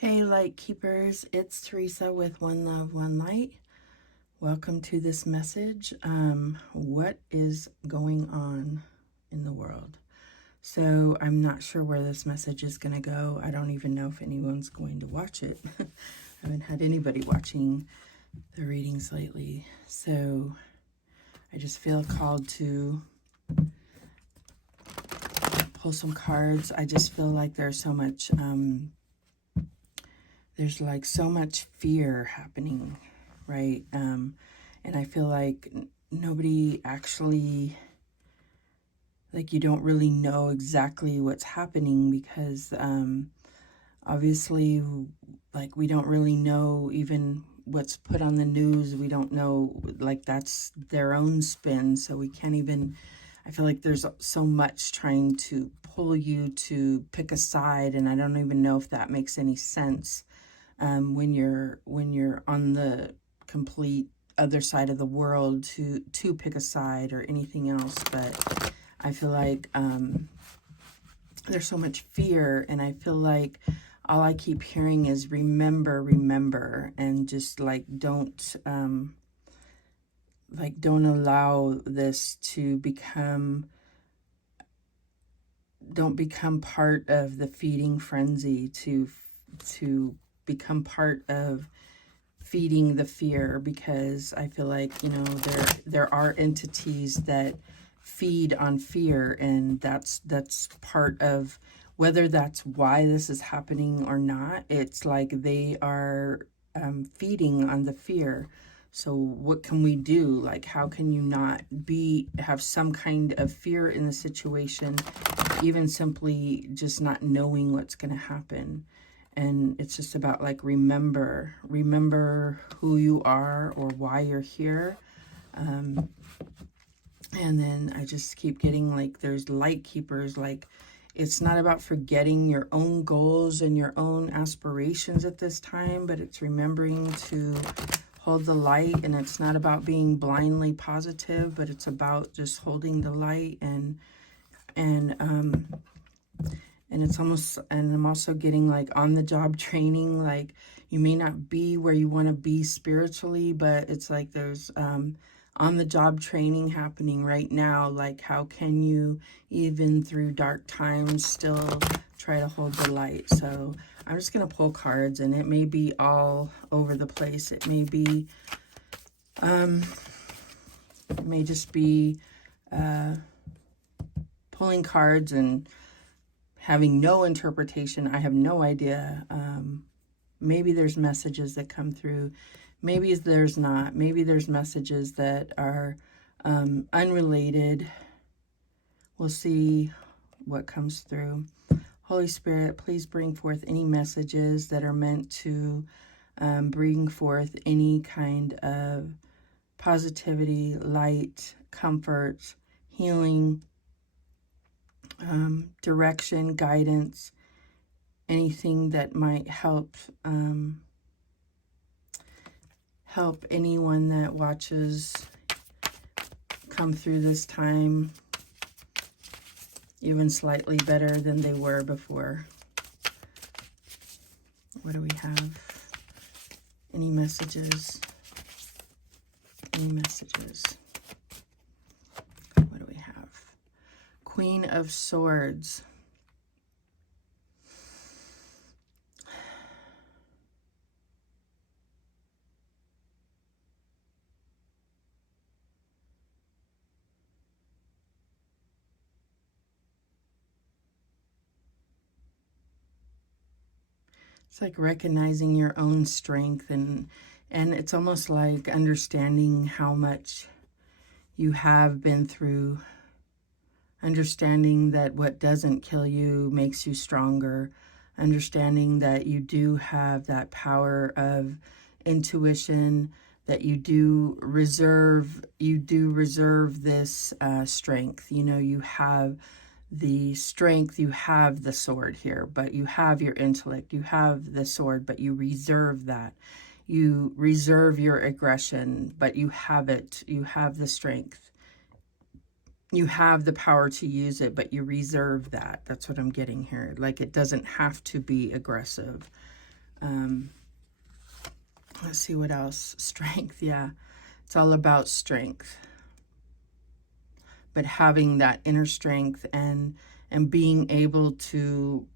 Hey light keepers, it's Teresa with One Love, One Light. Welcome to this message. What is going on in the world? So I'm not sure where this message is going to go. I don't even know if anyone's going to watch it. I haven't had anybody watching the readings lately. So I just feel called to pull some cards. I just feel like there's so much there's like so much fear happening, right? And I feel like nobody actually, like, you don't really know exactly what's happening because obviously, like, we don't really know even what's put on the news. We don't know, like, that's their own spin, so we can't even, I feel like there's so much trying to pull you to pick a side, and I don't even know if that makes any sense. When you're on the complete other side of the world to pick a side or anything else. But I feel like there's so much fear, and I feel like all I keep hearing is remember, remember, and just like don't allow this to become, don't become part of the feeding frenzy, to become part of feeding the fear, because I feel like, you know, there are entities that feed on fear, and that's part of, whether that's why this is happening or not, it's like they are feeding on the fear. So what can we do? Like, how can you not have some kind of fear in the situation, even simply just not knowing what's going to happen? And it's just about, like, remember who you are or why you're here. And then I just keep getting, like, there's light keepers. Like, it's not about forgetting your own goals and your own aspirations at this time, but it's remembering to hold the light. And it's not about being blindly positive, but it's about just holding the light. And it's almost, and I'm also getting, like, on the job training. Like, you may not be where you want to be spiritually, but it's like there's on the job training happening right now. Like, how can you, even through dark times, still try to hold the light? So I'm just going to pull cards, and it may be all over the place. It may be, it may just be pulling cards and having no interpretation. I have no idea. Maybe there's messages that come through. Maybe there's not. Maybe there's messages that are unrelated. We'll see what comes through. Holy Spirit, please bring forth any messages that are meant to bring forth any kind of positivity, light, comfort, healing, direction, guidance, anything that might help help anyone that watches come through this time even slightly better than they were before. What do we have? Any messages? Any messages? What do we have? Queen of Swords. It's like recognizing your own strength, and it's almost like understanding how much you have been through, understanding that what doesn't kill you makes you stronger, understanding that you do have that power of intuition, that you do reserve this strength. You know, you have the strength, you have the sword here, but you have your intellect, you have the sword, but you reserve that. You reserve your aggression, but you have it. You have the strength. You have the power to use it, but you reserve that. That's what I'm getting here. Like, it doesn't have to be aggressive. Let's see what else. Strength, yeah. It's all about strength. But having that inner strength and being able to,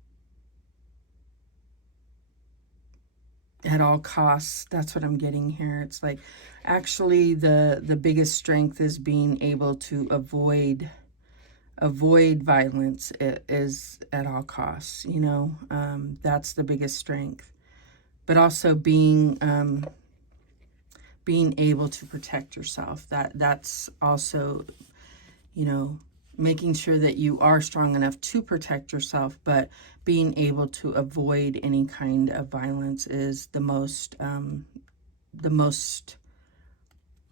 at all costs, that's what I'm getting here. It's like, actually, the biggest strength is being able to avoid violence. It is at all costs, you know. That's the biggest strength. But also being able to protect yourself. That's also, you know, making sure that you are strong enough to protect yourself, but being able to avoid any kind of violence is the most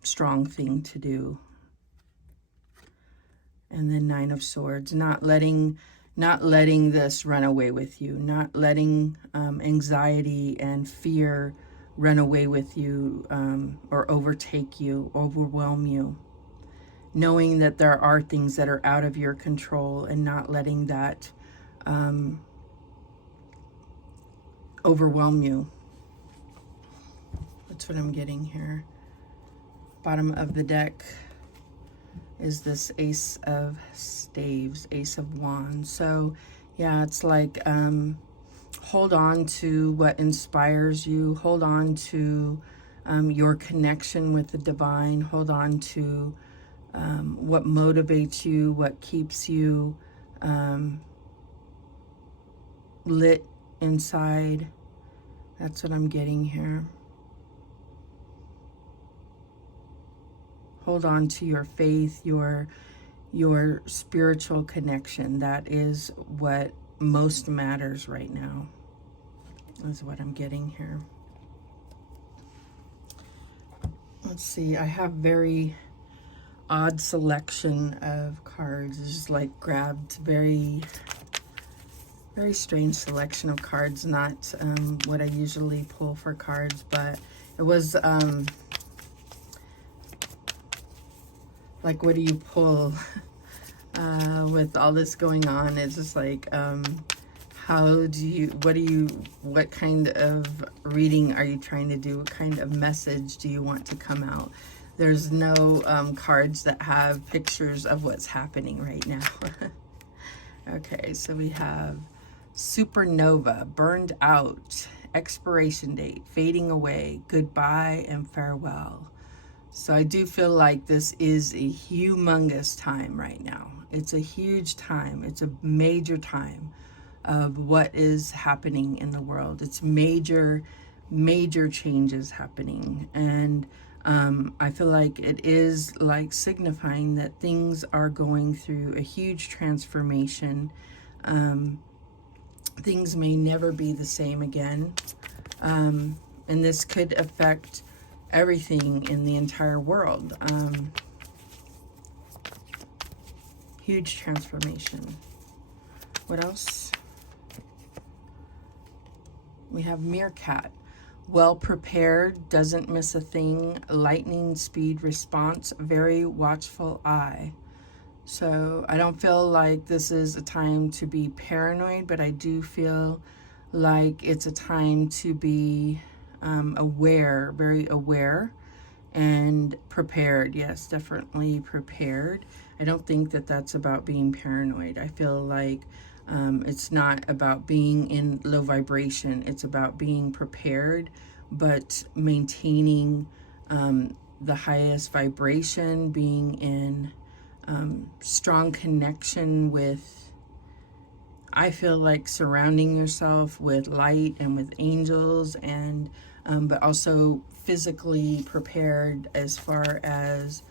strong thing to do. And then 9 of Swords, not letting this run away with you, not letting anxiety and fear run away with you, or overtake you, overwhelm you. Knowing that there are things that are out of your control and not letting that overwhelm you. That's what I'm getting here. Bottom of the deck is this Ace of Staves, Ace of Wands. So yeah, it's like hold on to what inspires you. Hold on to your connection with the divine. Hold on to what motivates you, what keeps you lit inside. That's what I'm getting here. Hold on to your faith, your spiritual connection. That is what most matters right now. That's what I'm getting here. Let's see, I have very odd selection of cards. It's just like grabbed very strange selection of cards, not what I usually pull for cards, but it was like, what do you pull with all this going on? It's just like, what kind of reading are you trying to do? What kind of message do you want to come out? There's no cards that have pictures of what's happening right now. Okay, so we have supernova, burned out, expiration date, fading away, goodbye and farewell. So I do feel like this is a humongous time right now. It's a huge time. It's a major time of what is happening in the world. It's major changes happening. And I feel like it is like signifying that things are going through a huge transformation. Things may never be the same again. And this could affect everything in the entire world. Huge transformation. What else? We have Meerkat. Well prepared, doesn't miss a thing, lightning speed response, very watchful eye. So I don't feel like this is a time to be paranoid, but I do feel like it's a time to be aware, very aware and prepared. Yes, definitely prepared. I don't think that that's about being paranoid. I feel like it's not about being in low vibration. It's about being prepared, but maintaining the highest vibration, being in strong connection with, I feel like, surrounding yourself with light and with angels, and but also physically prepared as far as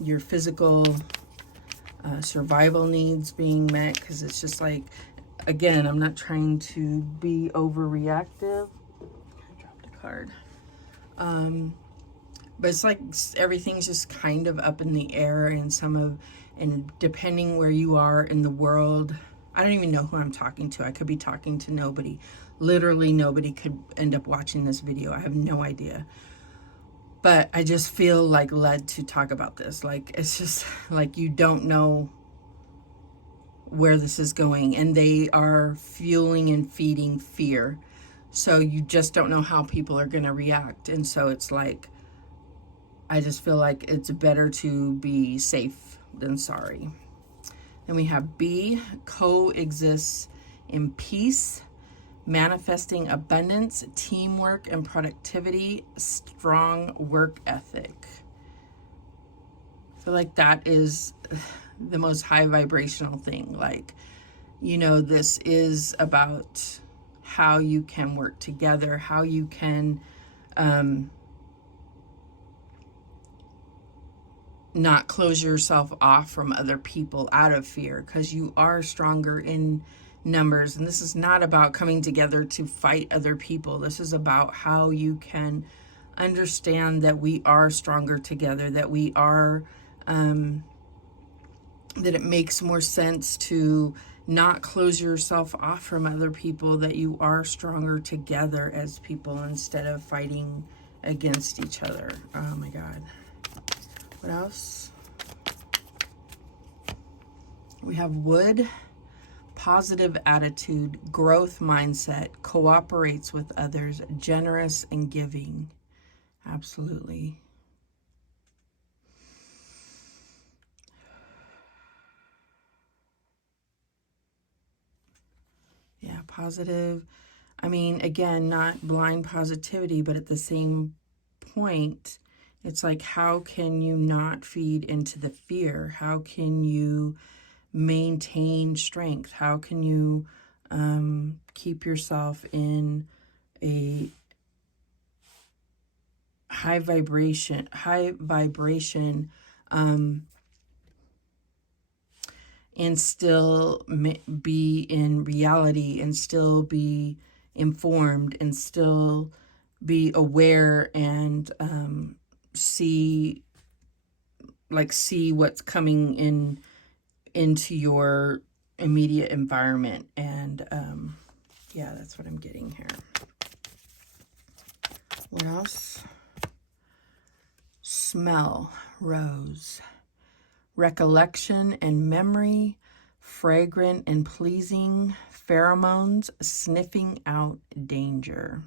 your physical survival needs being met, because it's just like, again, I'm not trying to be overreactive. I dropped a card. But it's like everything's just kind of up in the air, and depending where you are in the world, I don't even know who I'm talking to. I could be talking to nobody. Literally nobody could end up watching this video. I have no idea. But I just feel like led to talk about this. Like, it's just like you don't know where this is going, and they are fueling and feeding fear. So you just don't know how people are going to react. And so it's like, I just feel like it's better to be safe than sorry. Then we have B, coexists in peace, manifesting abundance, teamwork, and productivity, strong work ethic. I feel like that is the most high vibrational thing. Like, you know, this is about how you can work together, how you can not close yourself off from other people out of fear, because you are stronger in numbers. And this is not about coming together to fight other people. This is about how you can understand that we are stronger together, that we are, that it makes more sense to not close yourself off from other people, that you are stronger together as people instead of fighting against each other. Oh my God. What else? We have wood, positive attitude, growth mindset, cooperates with others, generous and giving. Absolutely. Yeah, positive. I mean, again, not blind positivity, but at the same point, it's like, how can you not feed into the fear? How can you maintain strength? How can you keep yourself in a high vibration, and still be in reality, and still be informed, and still be aware, and see what's coming into your immediate environment. And yeah, that's what I'm getting here. What else? Smell, rose, recollection and memory, fragrant and pleasing, pheromones, sniffing out danger.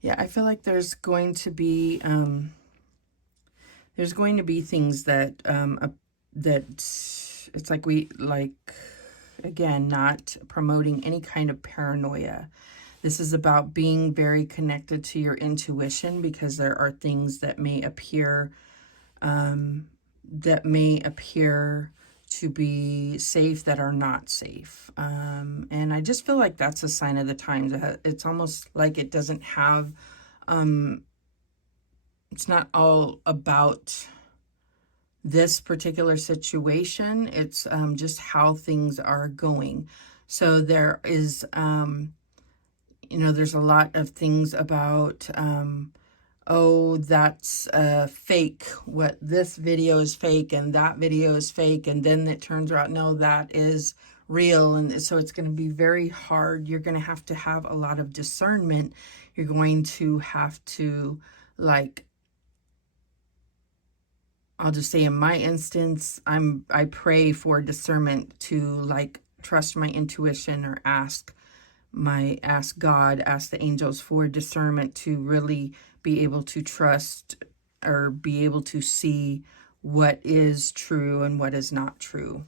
Yeah, I feel like there's going to be things that that it's like, again, not promoting any kind of paranoia. This is about being very connected to your intuition, because there are things that may appear to be safe that are not safe. And I just feel like that's a sign of the times. It's almost like it doesn't have, it's not all about this particular situation. It's just how things are going. So there is, there's a lot of things about, oh, that's fake. What, this video is fake and that video is fake. And then it turns out, no, that is real. And so it's going to be very hard. You're going to have a lot of discernment. You're going to have to, like, I'll just say in my instance, I pray for discernment to, like, trust my intuition, or ask God, ask the angels for discernment to really be able to trust, or be able to see what is true and what is not true.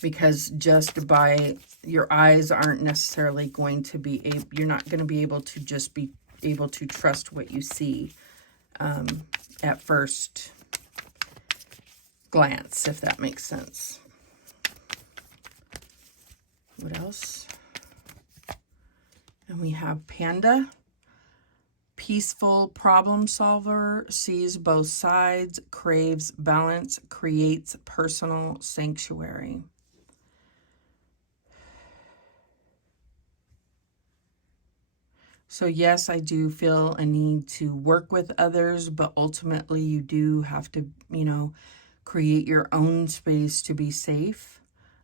Because just by your eyes aren't necessarily going to be you're not going to be able to just be able to trust what you see at first glance, if that makes sense. What else? And we have Panda, peaceful problem solver, sees both sides, craves balance, creates personal sanctuary. So yes, I do feel a need to work with others, but ultimately you do have to, create your own space to be safe.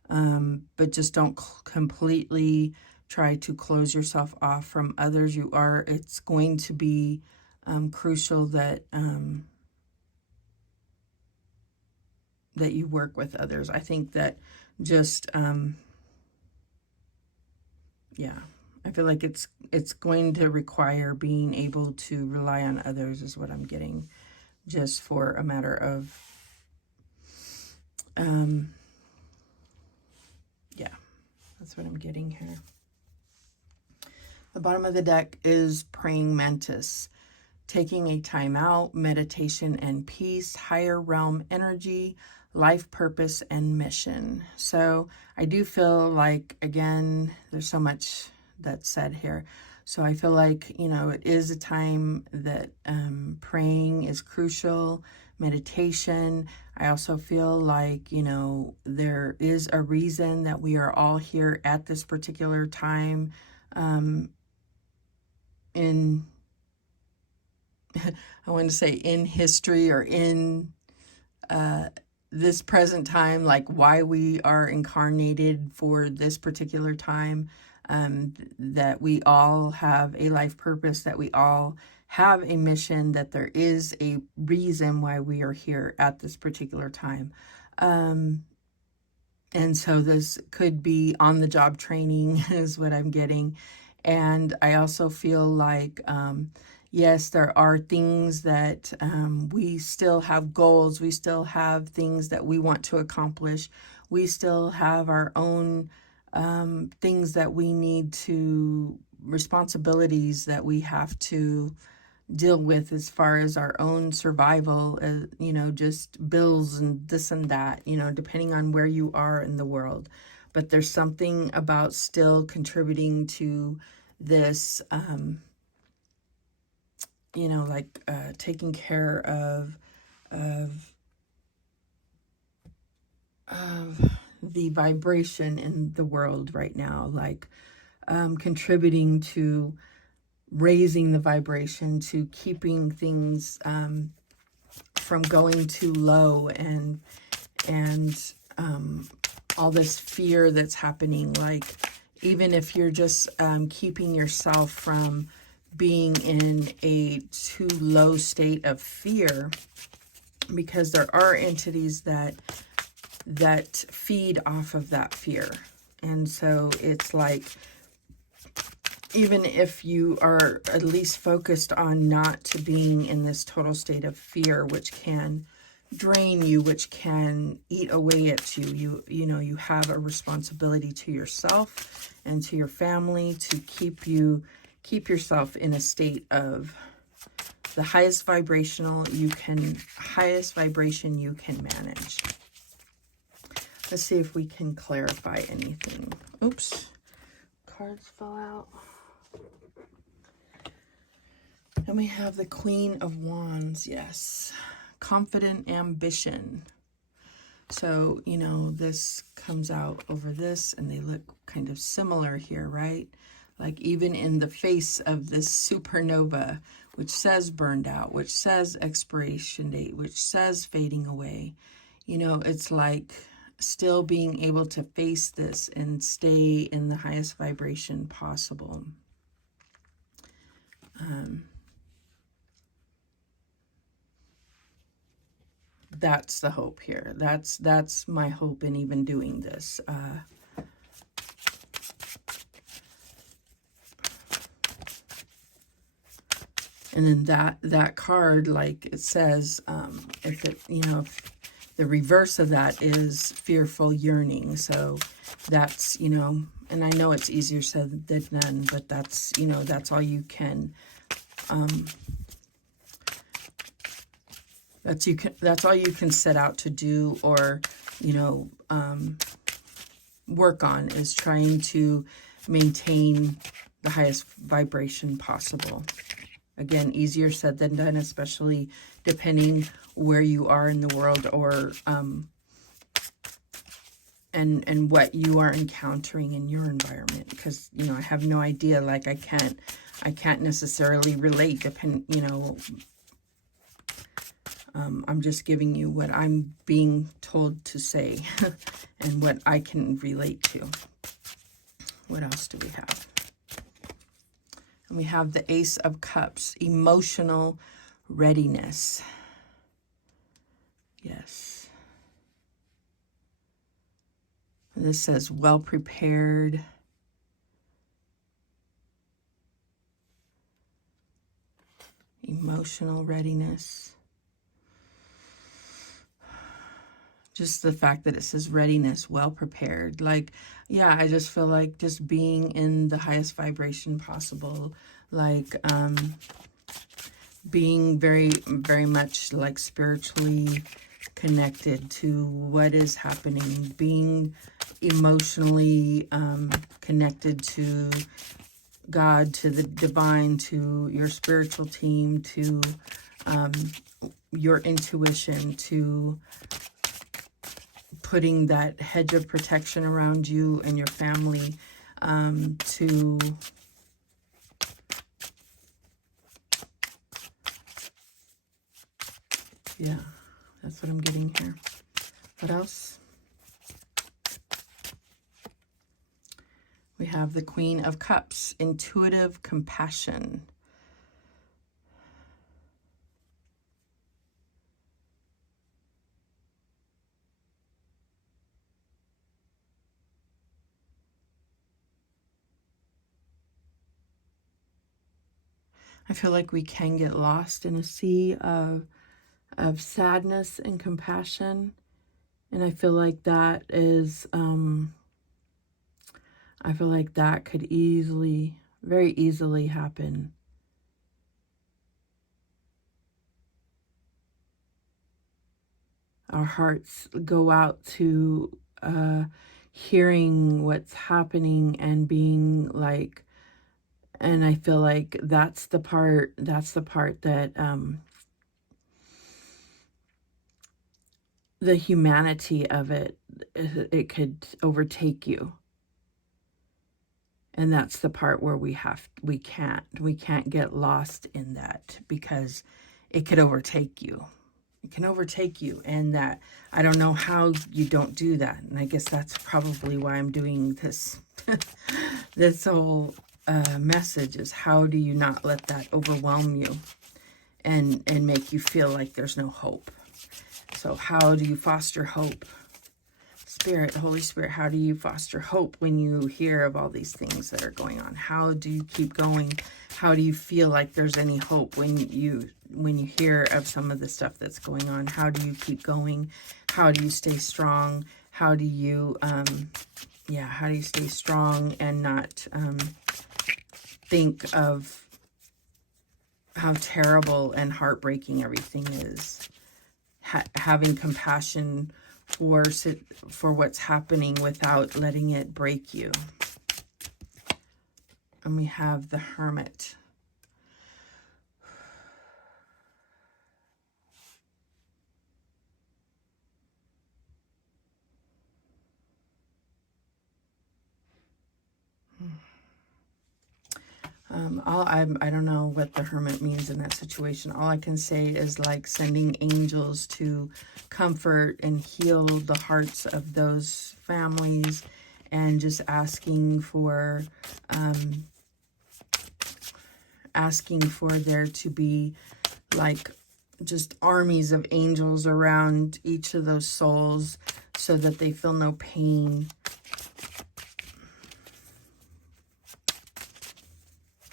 But just don't completely try to close yourself off from others. It's going to be crucial that that you work with others. I think that just, yeah, I feel like it's going to require being able to rely on others is what I'm getting, just for a matter of, yeah, that's what I'm getting here. The bottom of the deck is Praying Mantis. Taking a time out, meditation and peace, higher realm energy, life purpose and mission. So I do feel like, again, there's so much that's said here. So I feel like, you know, it is a time that praying is crucial, meditation. I also feel like, you know, there is a reason that we are all here at this particular time in I want to say in history, or in this present time, like why we are incarnated for this particular time, that we all have a life purpose, that we all have a mission, that there is a reason why we are here at this particular time. And so this could be on-the-job training is what I'm getting. And I also feel like, yes, there are things that we still have goals. We still have things that we want to accomplish. We still have our own things that we need to, responsibilities that we have to deal with as far as our own survival, you know, just bills and this and that, you know, depending on where you are in the world. But there's something about still contributing to this, you know, like taking care of the vibration in the world right now, like contributing to raising the vibration, to keeping things from going too low, and all this fear that's happening. Like, even if you're just keeping yourself from being in a too low state of fear, because there are entities that feed off of that fear. And so it's like, even if you are at least focused on not to being in this total state of fear, which can drain you, which can eat away at you, you know, you have a responsibility to yourself and to your family to keep yourself in a state of the highest vibration you can manage. Let's see if we can clarify anything. Oops, cards fell out. And we have the Queen of Wands. Yes, confident ambition. So, you know, this comes out over this, and they look kind of similar here, right? Like, even in the face of this supernova, which says burned out, which says expiration date, which says fading away, you know, it's like still being able to face this and stay in the highest vibration possible. That's the hope here. That's my hope in even doing this. And then that card, like it says, if it, you know, if the reverse of that is fearful yearning. So that's, you know, and I know it's easier said than done, but that's, you know, that's all you can, that's all you can set out to do, or, you know, work on, is trying to maintain the highest vibration possible. Again, easier said than done, especially depending where you are in the world, or and what you are encountering in your environment. Because, you know, I have no idea. Like, I can't necessarily relate. You know, I'm just giving you what I'm being told to say and what I can relate to. What else do we have? And we have the Ace of Cups, emotional readiness. Yes. And this says well prepared. Emotional readiness. Just the fact that it says readiness, well prepared. Like, yeah, I just feel like just being in the highest vibration possible. Like, being very, very much like spiritually connected to what is happening. Being emotionally connected to God, to the divine, to your spiritual team, to your intuition, to putting that hedge of protection around you and your family, to yeah, that's what I'm getting here. What else? We have the Queen of Cups, intuitive compassion. I feel like we can get lost in a sea of sadness and compassion. And I feel like that is, I feel like that could easily, very easily happen. Our hearts go out to hearing what's happening and being like, and I feel like that's the part that the humanity of it could overtake you. And that's the part where we can't get lost in that, because it could overtake you. It can overtake you, and that I don't know how you don't do that. And I guess that's probably why I'm doing this this whole message, is how do you not let that overwhelm you and make you feel like there's no hope? So how do you foster hope? Spirit, Holy Spirit, how do you foster hope when you hear of all these things that are going on? How do you keep going? How do you feel like there's any hope when you hear of some of the stuff that's going on? How do you keep going? How do you stay strong? How do you how do you stay strong and not think of how terrible and heartbreaking everything is? Having compassion for what's happening without letting it break you. And we have the Hermit. I don't know what the Hermit means in that situation. All I can say is like sending angels to comfort and heal the hearts of those families, and just asking for there to be like just armies of angels around each of those souls, so that they feel no pain.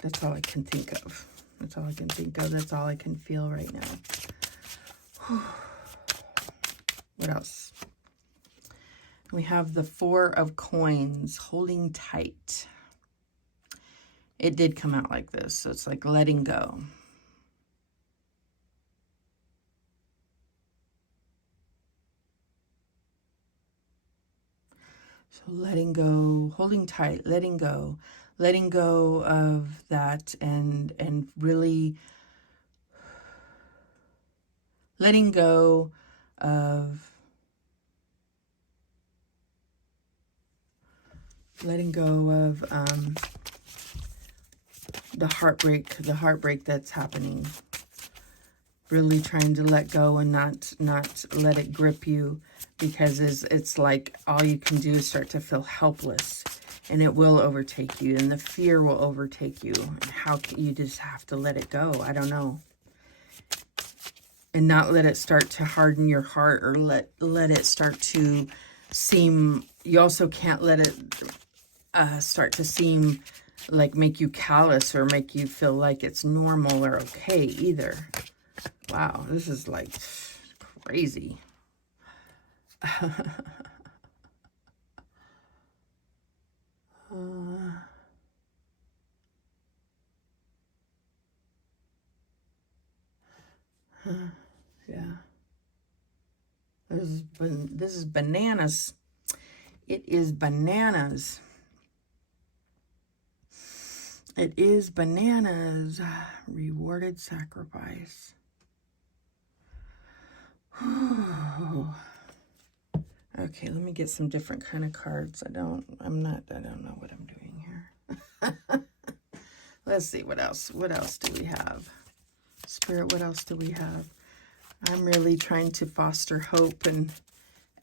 That's all I can think of. That's all I can think of. That's all I can feel right now. What else? We have the Four of Coins, holding tight. It did come out like this. So it's like letting go. So letting go, holding tight, letting go of that, and really letting go of the heartbreak that's happening. Really trying to let go and not let it grip you, because it's like all you can do is start to feel helpless. And it will overtake you, and the fear will overtake you. And how can you just have to let it go? I don't know. And not let it start to harden your heart, or let it start to seem, you also can't let it start to seem like make you callous or make you feel like it's normal or okay either. Wow, this is like crazy. Yeah. This is bananas. It is bananas. It is bananas. Rewarded sacrifice. Okay, let me get some different kind of cards. I don't know what I'm doing here. Let's see what else. What else do we have? Spirit, what else do we have? I'm really trying to foster hope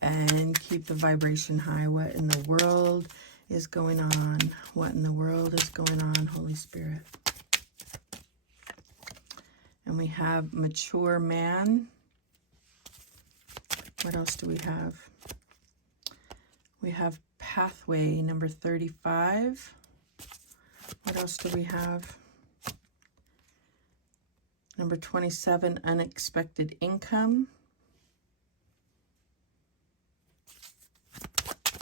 and keep the vibration high. What in the world is going on? What in the world is going on, Holy Spirit? And we have mature man. What else do we have? We have pathway number 35. What else do we have? Number 27, unexpected income.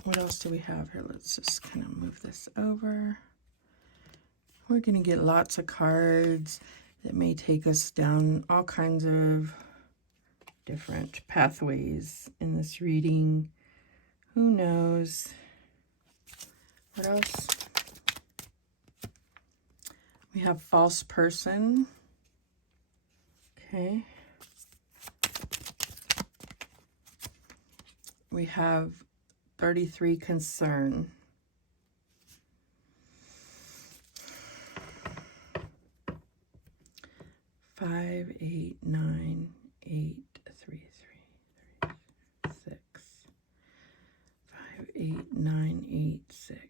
What else do we have here? Let's just kind of move this over. We're going to get lots of cards that may take us down all kinds of different pathways in this reading. Who knows? What else? We have false person. Okay. We have 33, concern. Five, 8, 9, 8, 3, 3, 6. 5, 8, 9, 8, 6.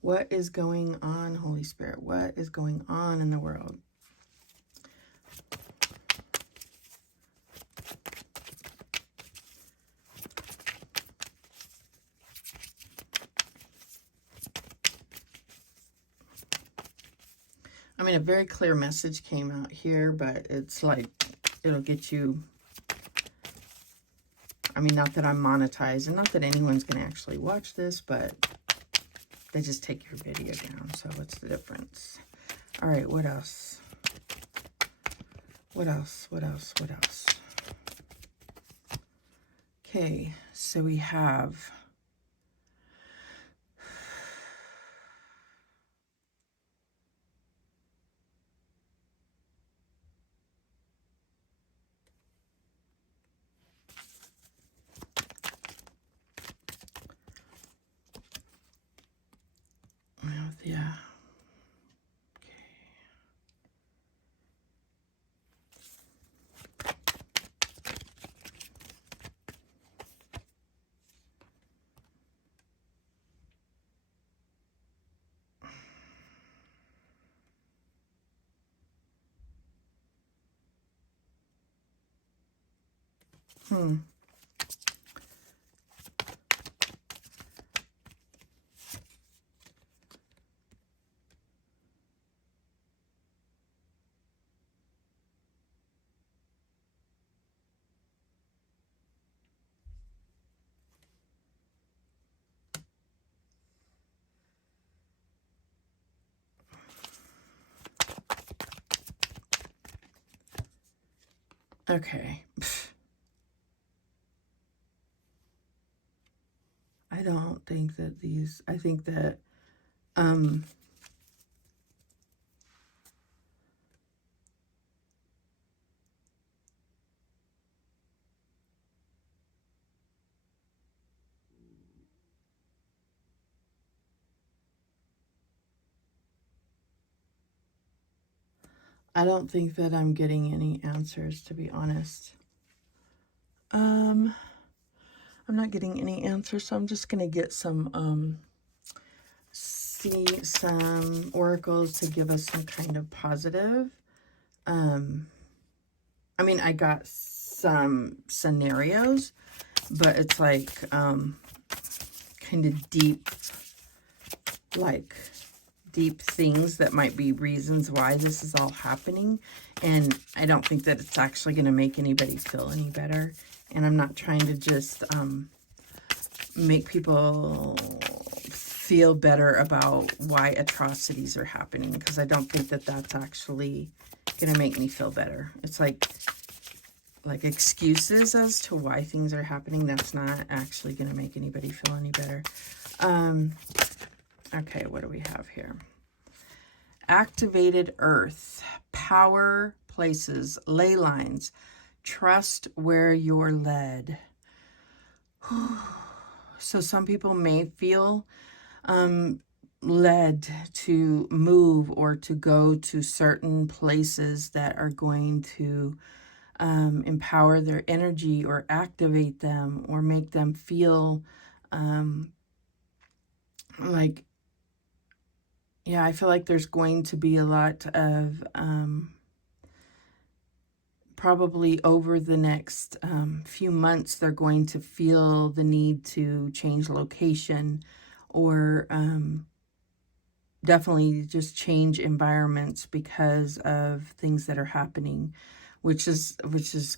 What is going on, Holy Spirit? What is going on in the world? I mean, a very clear message came out here, but it's like, it'll get you, I mean, not that I'm monetized, and not that anyone's going to actually watch this, but they just take your video down. So what's the difference? All right, what else? What else? What else? What else? Okay, so we have yeah. Okay. don't think that these, I think that, I don't think that I'm getting any answers, to be honest. I'm not getting any answers, so I'm just going to get some, see some oracles to give us some kind of positive. I mean, I got some scenarios, but it's like, kind of deep, like, deep things that might be reasons why this is all happening. And I don't think that it's actually going to make anybody feel any better. And I'm not trying to just make people feel better about why atrocities are happening, because I don't think that that's actually going to make me feel better. It's like excuses as to why things are happening. That's not actually going to make anybody feel any better. Okay, what do we have here? Activated earth, power places, ley lines, trust where you're led. So some people may feel led to move or to go to certain places that are going to empower their energy or activate them or make them feel like, yeah, I feel like there's going to be a lot of probably over the next few months, they're going to feel the need to change location or definitely just change environments because of things that are happening, which is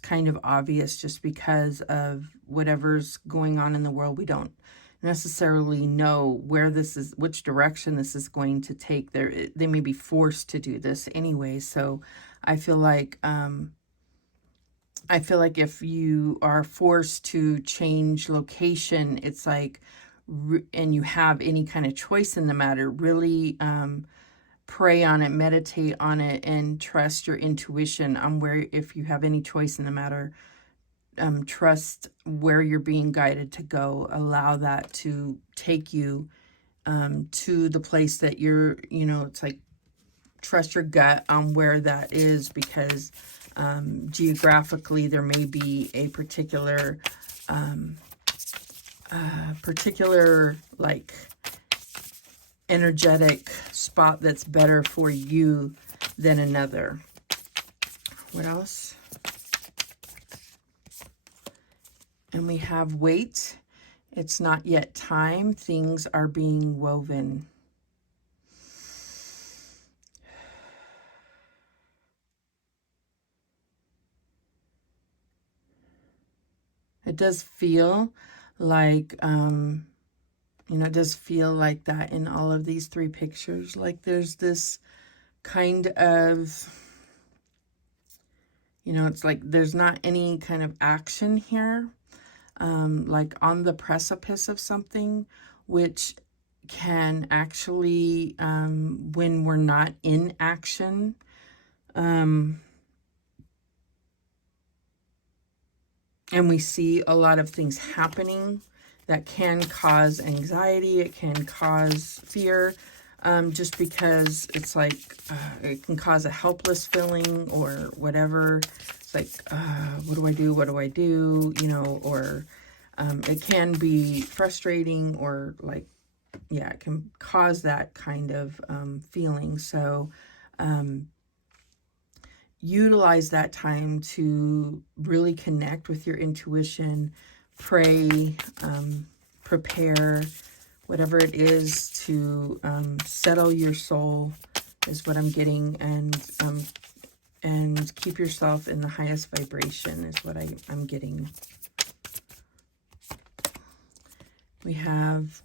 kind of obvious just because of whatever's going on in the world. We don't necessarily know where this is, which direction this is going to take. They may be forced to do this anyway. So I feel like if you are forced to change location, it's like, and you have any kind of choice in the matter, really pray on it, meditate on it, and trust your intuition on where, if you have any choice in the matter, trust where you're being guided to go. Allow that to take you to the place that you're, it's like, trust your gut on where that is, because geographically there may be a particular like energetic spot that's better for you than another. What else? And we have wait. It's not yet time. Things are being woven. It does feel like, it does feel like that in all of these three pictures. Like there's this kind of, it's like there's not any kind of action here, like on the precipice of something, which can actually, when we're not in action, and we see a lot of things happening that can cause anxiety, it can cause fear, just because it's like, it can cause a helpless feeling or whatever. It's like, what do I do? What do I do? Or it can be frustrating, or like, yeah, it can cause that kind of feeling. So utilize that time to really connect with your intuition, pray, prepare, whatever it is to settle your soul is what I'm getting, and keep yourself in the highest vibration is what I'm getting. We have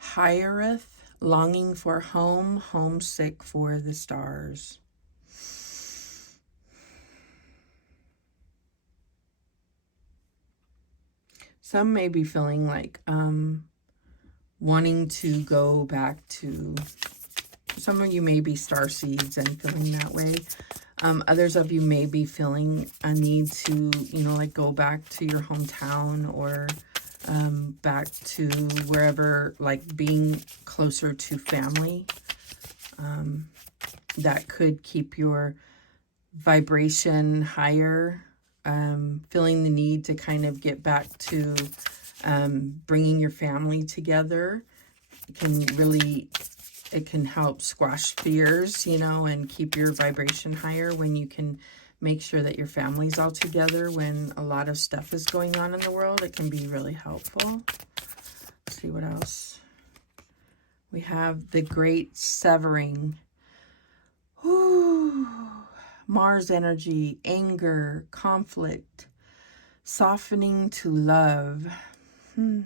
Hiereth, longing for home, homesick for the stars. Some may be feeling like wanting to go back to, some of you may be star seeds and feeling that way. Others of you may be feeling a need to, you know, like go back to your hometown or back to wherever, like being closer to family. That could keep your vibration higher. Feeling the need to kind of get back to bringing your family together can really, it can help squash fears, you know, and keep your vibration higher when you can make sure that your family's all together when a lot of stuff is going on in the world. It can be really helpful. Let's see what else. We have the Great Severing. Whew. Mars energy, anger, conflict, softening to love. I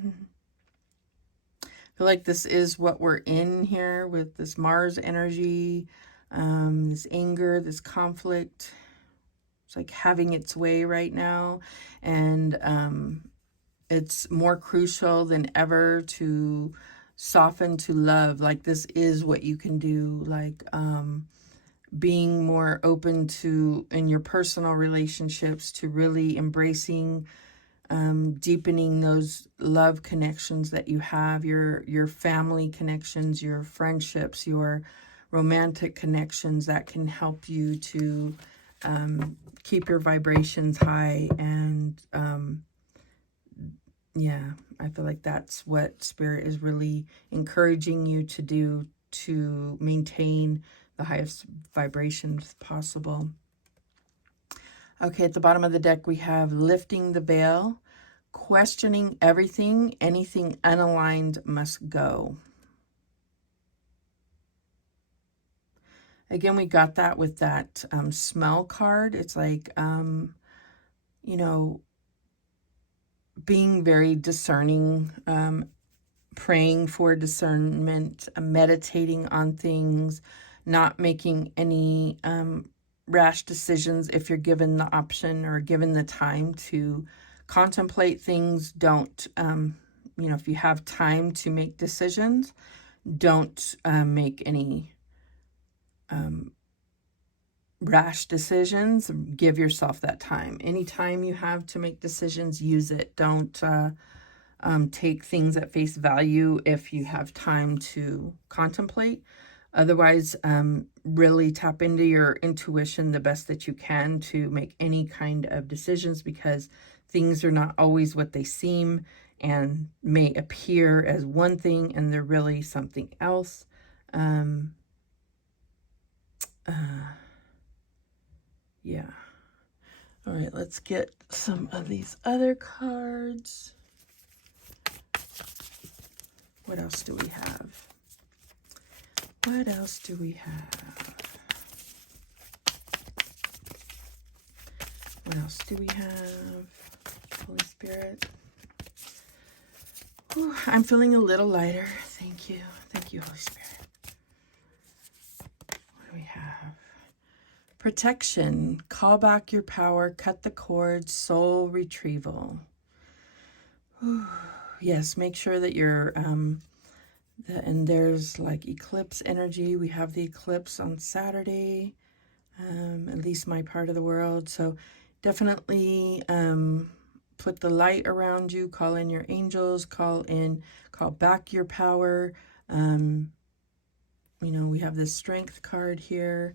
feel like this is what we're in here with this Mars energy, this anger, this conflict. It's like having its way right now. And it's more crucial than ever to soften to love. Like this is what you can do. Like being more open to, in your personal relationships, to really embracing deepening those love connections that you have, your family connections, your friendships, your romantic connections that can help you to keep your vibrations high. And yeah, I feel like that's what Spirit is really encouraging you to do to maintain the highest vibrations possible. Okay, at the bottom of the deck, we have lifting the veil, questioning everything, anything unaligned must go. Again, we got that with that smell card. It's like, you know, being very discerning, praying for discernment, meditating on things, not making any rash decisions if you're given the option or given the time to contemplate things. Don't, you know, if you have time to make decisions, don't make any rash decisions. Give yourself that time. Anytime you have to make decisions, use it. Don't take things at face value if you have time to contemplate. Otherwise, really tap into your intuition the best that you can to make any kind of decisions, because things are not always what they seem and may appear as one thing and they're really something else. Yeah. All right, let's get some of these other cards. What else do we have? What else do we have? What else do we have? Holy Spirit. Whew, I'm feeling a little lighter. Thank you. Thank you, Holy Spirit. What do we have? Protection. Call back your power. Cut the cords. Soul retrieval. Whew. Yes, make sure that you're... and there's like eclipse energy. We have the eclipse on Saturday, at least my part of the world. So definitely put the light around you, call in your angels, call back your power. You know, we have this strength card here.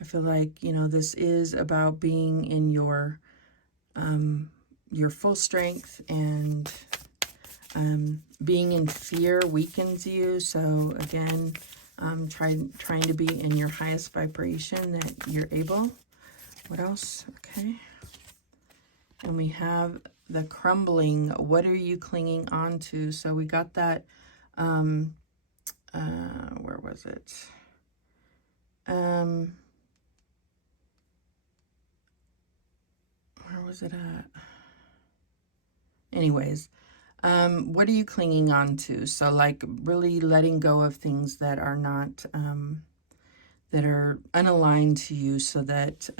I feel like, you know, this is about being in your full strength, and being in fear weakens you. So again, trying to be in your highest vibration that you're able. What else? Okay. And we have the crumbling. What are you clinging on to? So we got that. Where was it? Where was it at? Anyways, what are you clinging on to? So like really letting go of things that are not, that are unaligned to you, so that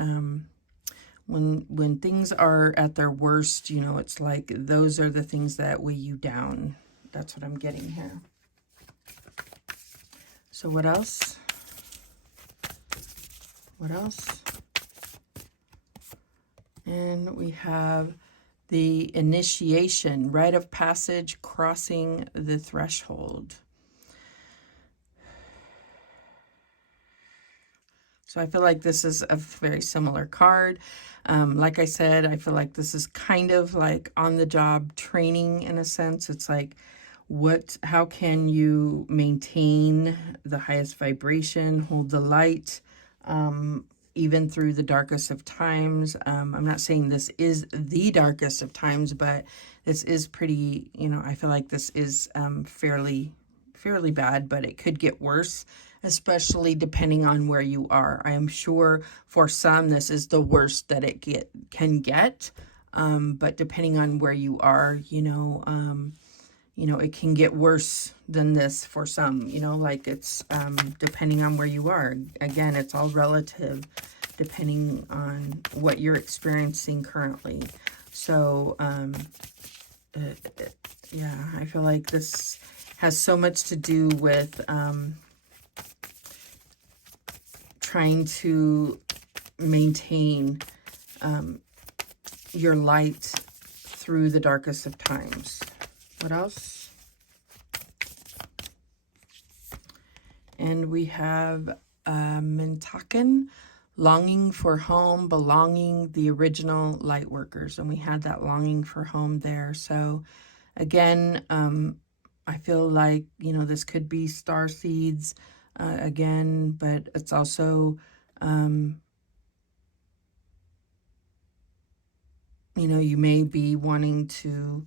when things are at their worst, you know, it's like those are the things that weigh you down. That's what I'm getting here. So what else? What else? And we have the initiation, rite of passage, crossing the threshold. So I feel like this is a very similar card. Like I said, I feel like this is kind of like on-the-job training in a sense. It's like, how can you maintain the highest vibration, hold the light, even through the darkest of times. I'm not saying this is the darkest of times, but this is pretty, you know, I feel like this is fairly bad, but it could get worse, especially depending on where you are. I am sure for some this is the worst that it can get, but depending on where you are, you know, it can get worse than this for some, you know, like it's depending on where you are. Again, it's all relative depending on what you're experiencing currently. So, yeah, I feel like this has so much to do with trying to maintain your light through the darkest of times. What else? And we have Mintaken, longing for home, belonging, the original light workers. And we had that longing for home there. So again, I feel like, you know, this could be star seeds again, but it's also, you know, you may be wanting to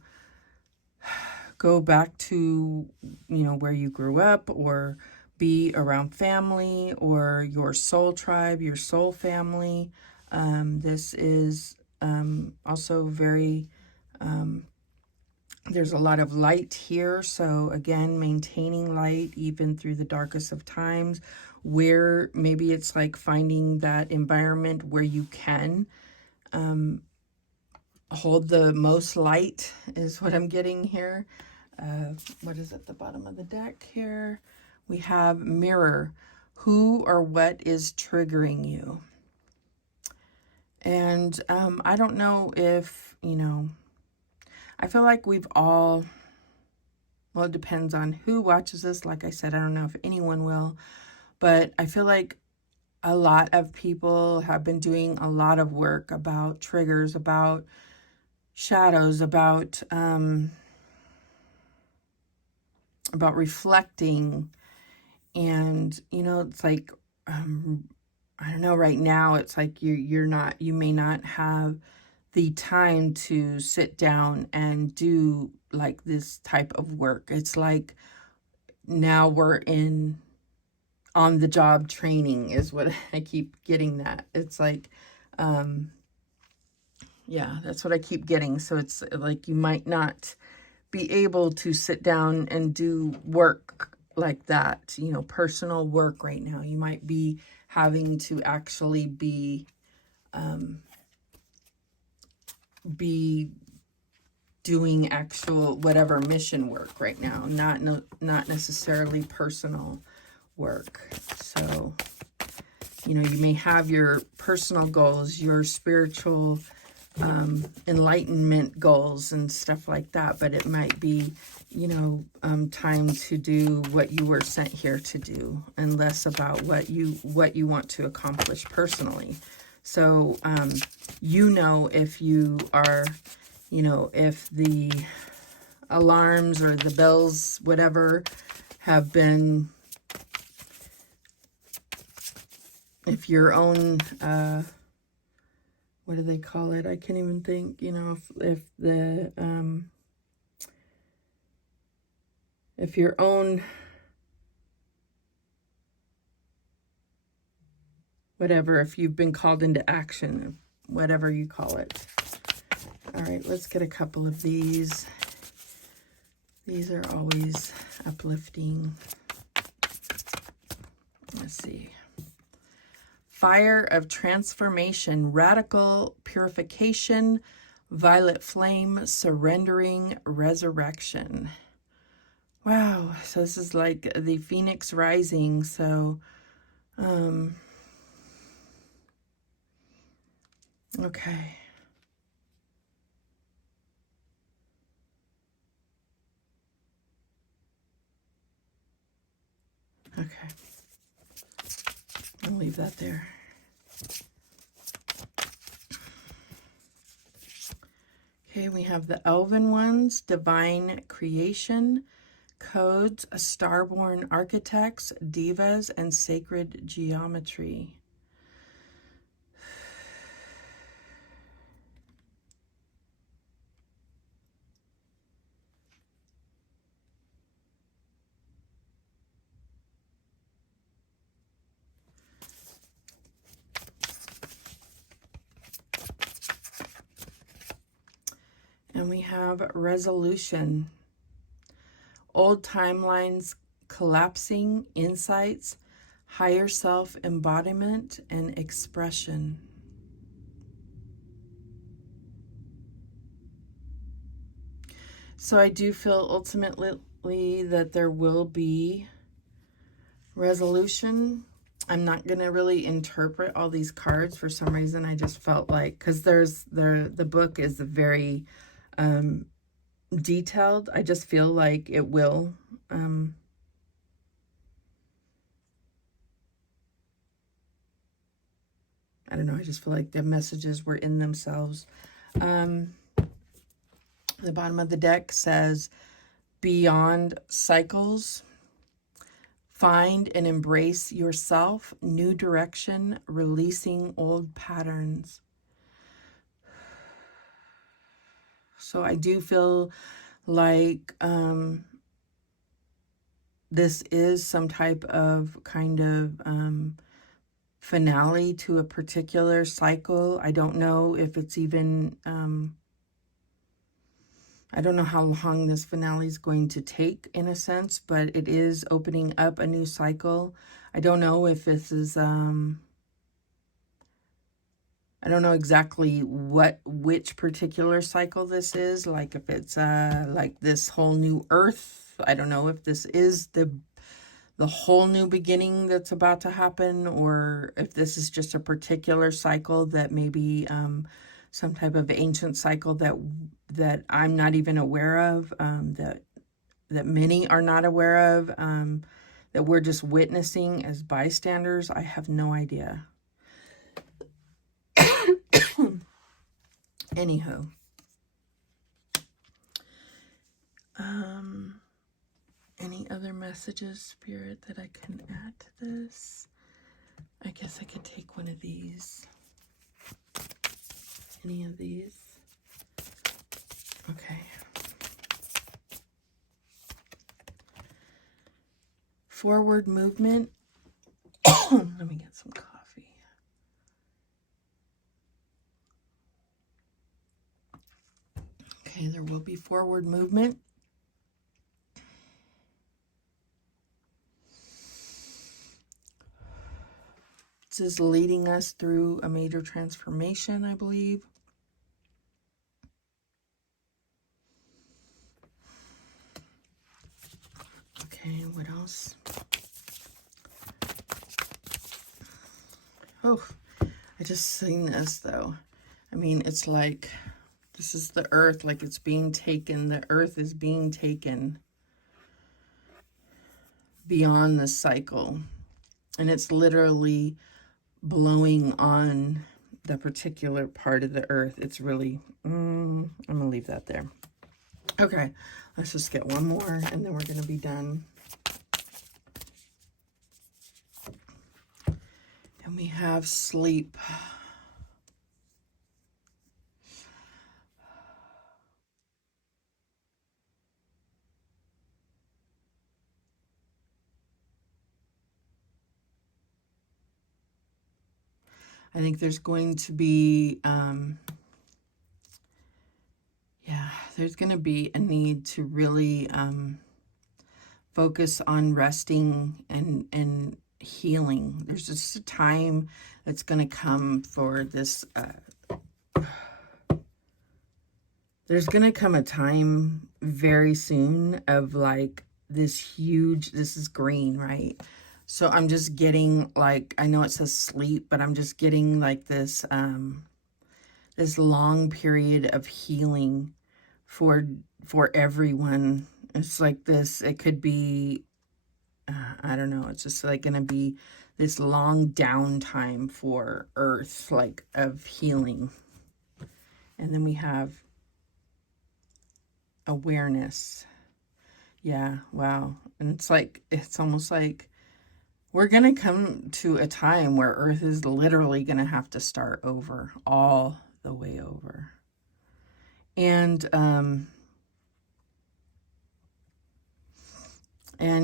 go back to, you know, where you grew up, or be around family or your soul tribe, your soul family. This is also very, there's a lot of light here. So again, maintaining light even through the darkest of times, where maybe it's like finding that environment where you can hold the most light is what I'm getting here. What is at the bottom of the deck here? We have mirror. Who or what is triggering you? And I don't know if, you know, I feel like we've all, well, it depends on who watches this. Like I said, I don't know if anyone will, but I feel like a lot of people have been doing a lot of work about triggers, about shadows, about reflecting. And, you know, it's like, I don't know, right now, it's like you may not have the time to sit down and do like this type of work. It's like now we're in on the job training is what I keep getting that. It's like, yeah, that's what I keep getting. So it's like you might not be able to sit down and do work like that, you know, personal work right now. You might be having to actually be doing actual whatever mission work right now, not necessarily personal work. So, you know, you may have your personal goals, your spiritual enlightenment goals and stuff like that, but it might be, you know, time to do what you were sent here to do, and less about what you want to accomplish personally. So, you know, if you are, you know, if the alarms or the bells, whatever, have been, if your own, what do they call it? I can't even think, you know, if your own, whatever, if you've been called into action, whatever you call it. All right, let's get a couple of these. These are always uplifting. Let's see. Fire of transformation, radical purification, violet flame, surrendering, resurrection. Wow. So this is like the Phoenix rising. So, okay. Okay. I'll leave that there. Okay, we have the Elven ones, Divine Creation, Codes, Starborn Architects, Divas, and Sacred Geometry. And we have Resolution, Old Timelines Collapsing, Insights, Higher Self Embodiment, and Expression. So I do feel ultimately that there will be resolution. I'm not going to really interpret all these cards. For some reason, I just felt like, because the book is very detailed. I just feel like it will. I don't know. I just feel like the messages were in themselves. The bottom of the deck says, Beyond Cycles, find and embrace yourself, new direction, releasing old patterns. So I do feel like this is some type of kind of finale to a particular cycle. I don't know if it's even, I don't know how long this finale is going to take in a sense, but it is opening up a new cycle. I don't know if this is, I don't know exactly which particular cycle this is, like if it's like this whole new earth. I don't know if this is the whole new beginning that's about to happen, or if this is just a particular cycle that maybe some type of ancient cycle that I'm not even aware of, that many are not aware of, that we're just witnessing as bystanders. I have no idea. Anywho. Any other messages, Spirit, that I can add to this? I guess I could take one of these. Any of these? Okay. Forward movement. Let me get some coffee. Okay, there will be forward movement. This is leading us through a major transformation, I believe. Okay, what else? Oh, I just seen this though. I mean, it's like, this is the earth, like it's being taken. The earth is being taken beyond the cycle. And it's literally blowing on the particular part of the earth. It's really, I'm going to leave that there. Okay, let's just get one more and then we're going to be done. And we have sleep. I think there's going to be, there's going to be a need to really focus on resting and healing. There's just a time that's going to come for this. There's going to come a time very soon of like this huge, this is green, right? So I'm just getting like, I know it says sleep, but I'm just getting like this, this long period of healing for everyone. It's like this, it could be, I don't know, it's just like going to be this long downtime for Earth, like of healing. And then we have awareness. Yeah, wow. And it's like, it's almost like we're going to come to a time where Earth is literally going to have to start over, all the way over. And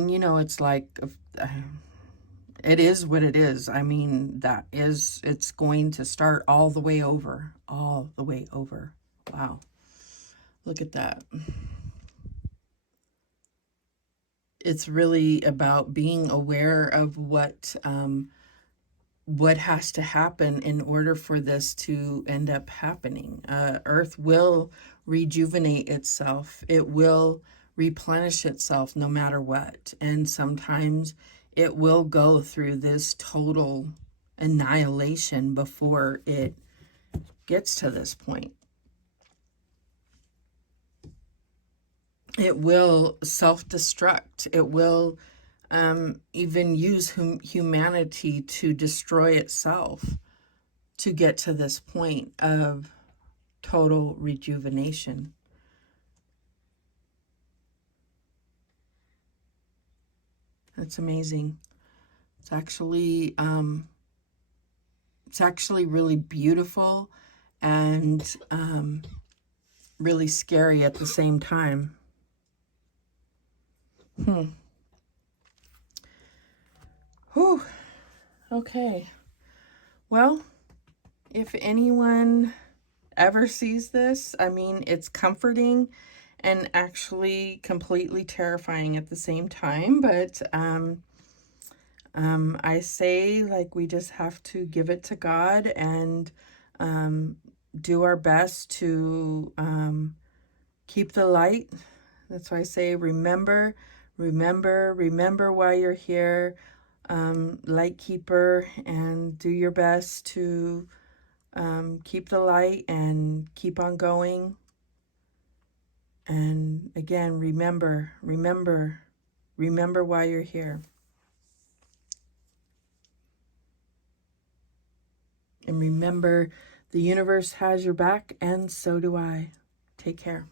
you know, it's like, it is what it is. I mean, it's going to start all the way over, all the way over. Wow. Look at that. It's really about being aware of what has to happen in order for this to end up happening. Earth will rejuvenate itself. It will replenish itself no matter what. And sometimes it will go through this total annihilation before it gets to this point. It will self-destruct. It will even use humanity to destroy itself to get to this point of total rejuvenation. That's amazing. It's actually really beautiful and really scary at the same time. Whew. Okay. Well, if anyone ever sees this, I mean, it's comforting and actually completely terrifying at the same time. But I say, like, we just have to give it to God and do our best to keep the light. That's why I say, remember while you're here, light keeper, and do your best to keep the light and keep on going. And again, remember why you're here. And remember, the universe has your back, and so do I. Take care.